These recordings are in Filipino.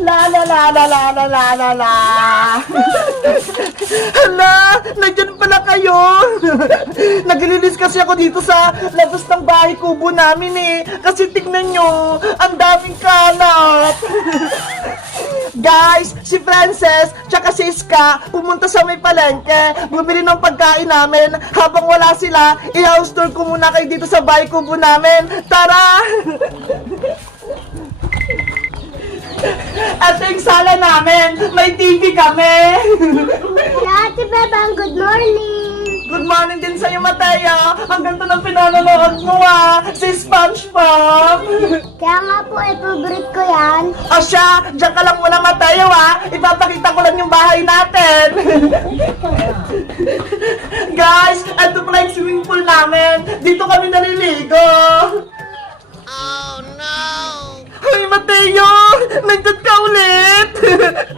La la la la la la la la la. Hala, nandyan pala kayo. Naglilinis kasi ako dito sa labas ng bahay kubo namin eh. Kasi tignan nyo, ang daming kalat. Guys, si Frances, tsaka si Iska, pumunta sa may palengke, bumili ng pagkain namin. Habang wala sila, i-house tour ko muna kayo dito sa bahay kubo namin. Tara! At yung sala namin, may TV kami. Ate Bebang, good morning! Good morning din sa'yo, Mateo. Ang ganda ng pinanonood mo, ah. Si SpongeBob. Kaya nga po, eh, favorite ko yan. O siya, dyan ka lang muna, Mateo, ah. Ipapakita ko lang yung bahay natin. Guys, ito pala yung swimming pool namin. Dito kami naliligo. Hoy, Mateo! Nagdat ka ulit!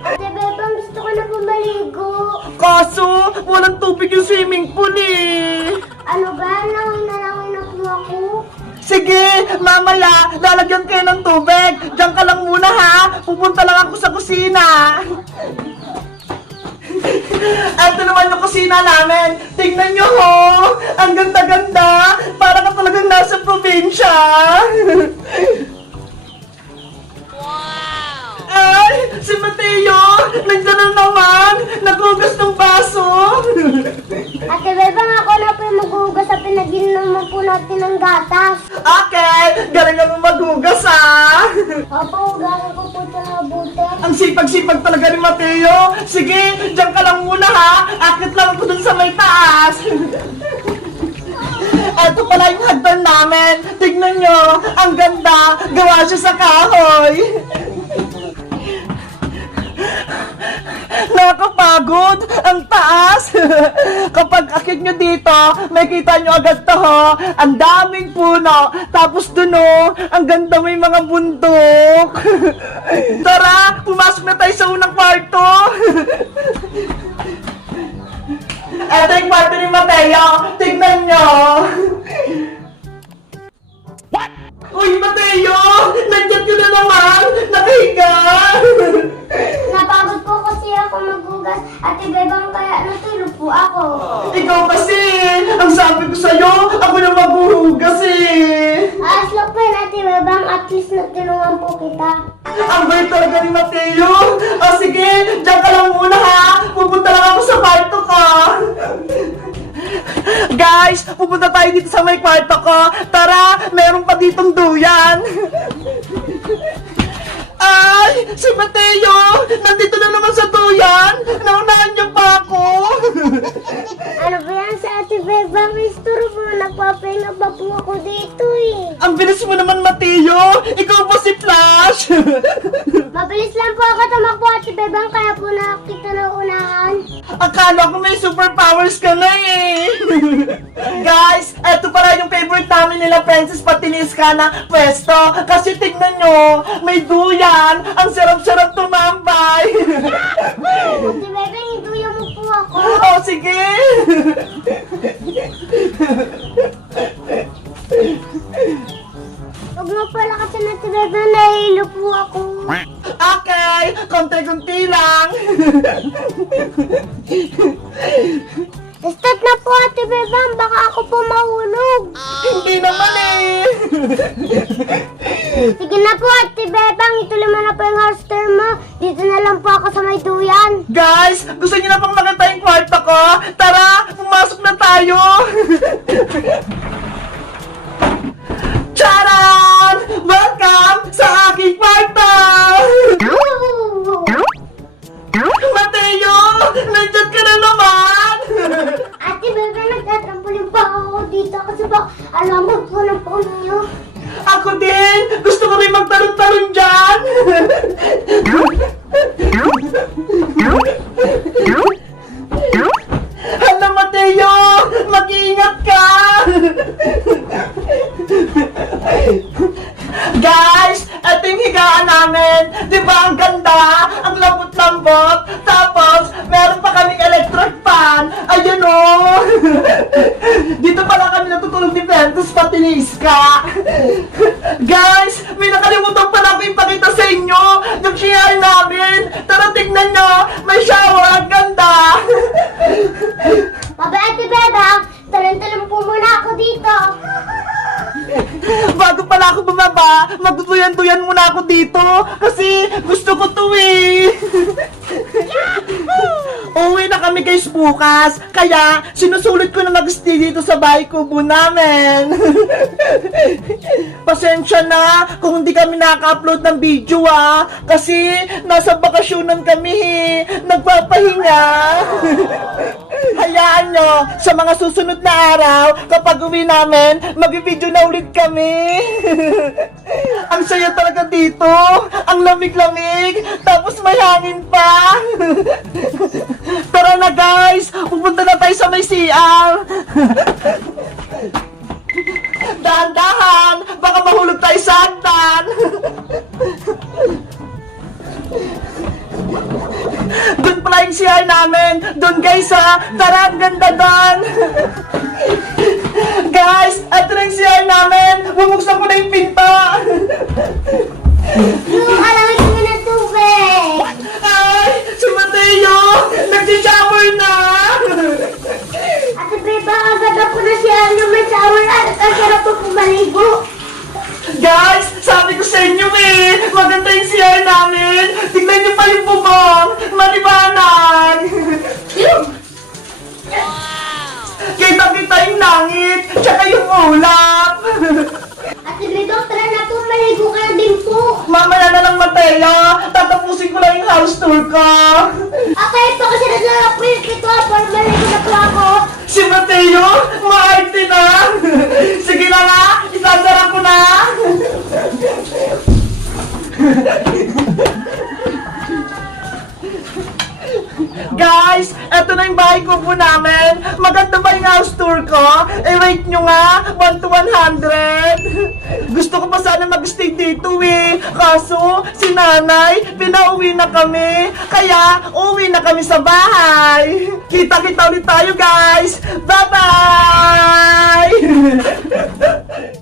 Ate Bebang, gusto ko na pumaligo. Kaso, walang tubig yung swimming pool eh. Ano ba? Nangin na lang na po ako. Sige, mamaya, lalagyan kayo ng tubig. Diyan ka lang muna ha. Pupunta lang ako sa kusina. Ito naman yung kusina namin. Tingnan nyo ho. Ang ganda-ganda. Para ka talagang nasa probinsya. Si Mateo! Nandiyan na naman! Nagugas ng baso! Ate Bebang, ako na po yung maghugas sa pinag-inuman po natin ng gatas. okay, galing mo maghugas ah! Opo, hugasan ko po ito ng mabuti. Ang sipag-sipag talaga ni Mateo. Sige, diyan ka lang muna ha. Akit lang ako dun sa may taas. Ito pala yung hagdan namin. Tignan nyo, ang ganda. Gawa siya sa kahoy. Nakakapagod! Ang taas! Kapag akit nyo dito, may kita nyo agad to ho. Ang daming puno. Tapos dun oh, ang ganda may mga bundok. Tara, pumasok na tayo sa unang kwarto. Ito yung kwarto ni Mateo. Tignan nyo. Bebang, kaya natulog po ako. Ikaw kasi! Ang sabi ko sa'yo, ako na maghuhugas eh! Po yun, Ate Bebang. At least natulungan po kita. Ang bait talaga ni Mateo! O sige, dyan ka lang muna ha! Pupunta lang ako sa kwarto ko! Guys, pupunta tayo dito sa may kwarto ko! Tara, meron pa ditong duyan! Ay! Si Mateo! Nandito na naman sa duyan! Naunahan niyo pa ako! Ano ba yan sa Ate Bebang? Restore po, nagpapahinga pa po ako dito eh. Ang bilis mo naman, Mateo! Ikaw ba si Flash? Mabilis lang po ako tumakbo Ate Bebang, kaya po nakita na unahan. Akala ko may superpowers ka na eh! Guys, eto pala yung favorite namin nila Princess Patinis ka na pwesto. Kasi tignan nyo, may duyan! Ang sarap-sarap tumambay! Ate Bebang, hinduyan mo po ako. oh, sige! Huwag mo pala kasi na nahihilo po ako. Okay, konti-konti lang! Start na po Ate Bebang, baka ako po mahulog. Hindi naman eh! Sige na po Ate Bebang, ituloy mo na po yung house tour mo. Dito na lang po ako sa may duyan. Guys, gusto niyo na pang makita yung kwarto ko? Tara, pumasok na tayo! dito kasi ba alam mo po na po niyo. Ako din! Gusto ko rin magtalon-talon dyan! Kaya, magtutuyan-tuyan muna ako dito. Kasi, gusto ko to eh. Uwi na kami guys bukas. Kaya, sinusulit ko na mag-stay dito sa bahay kubo namin. Pasensya na kung hindi kami nakaka-upload ng video ah. Kasi, nasa bakasyonan kami eh. Nagpapahinga. Hayaan nyo, sa mga susunod na araw, kapag uwi namin, mag-video na ulit kami. Ang saya talaga dito. Ang lamig-lamig. Tapos may hangin pa. Tara na guys, pupunta na tayo sa may CR. Dahan-dahan, baka mahulog tayo sa hagdan. Doon pala yung CR namin. Doon guys ha. Tara, ang ganda doon. guys, maligo. Guys, sabi ko sa inyo eh, maganda yung CR namin. Tignan niyo pa yung bubong, maliwanag. Kita-kita yung langit, tsaka yung ulap. Ate Beba, tara na po, maligo ka din po. Mamaya na lang, Mateo. Tatapusin ko lang yung house tour ko. Okay, pakasunod na lang po yung pito para maligo na po ako. Si Mateo, maarte na. Sige na nga, bahay ko po namin. Maganda ba yung house tour ko? Eh, rate nyo nga, 1 to 100. Gusto ko pa sana mag-stay dito eh. Kaso, si nanay, pinauwi na kami. Kaya, uwi na kami sa bahay. Kita-kita ulit tayo guys. Bye-bye!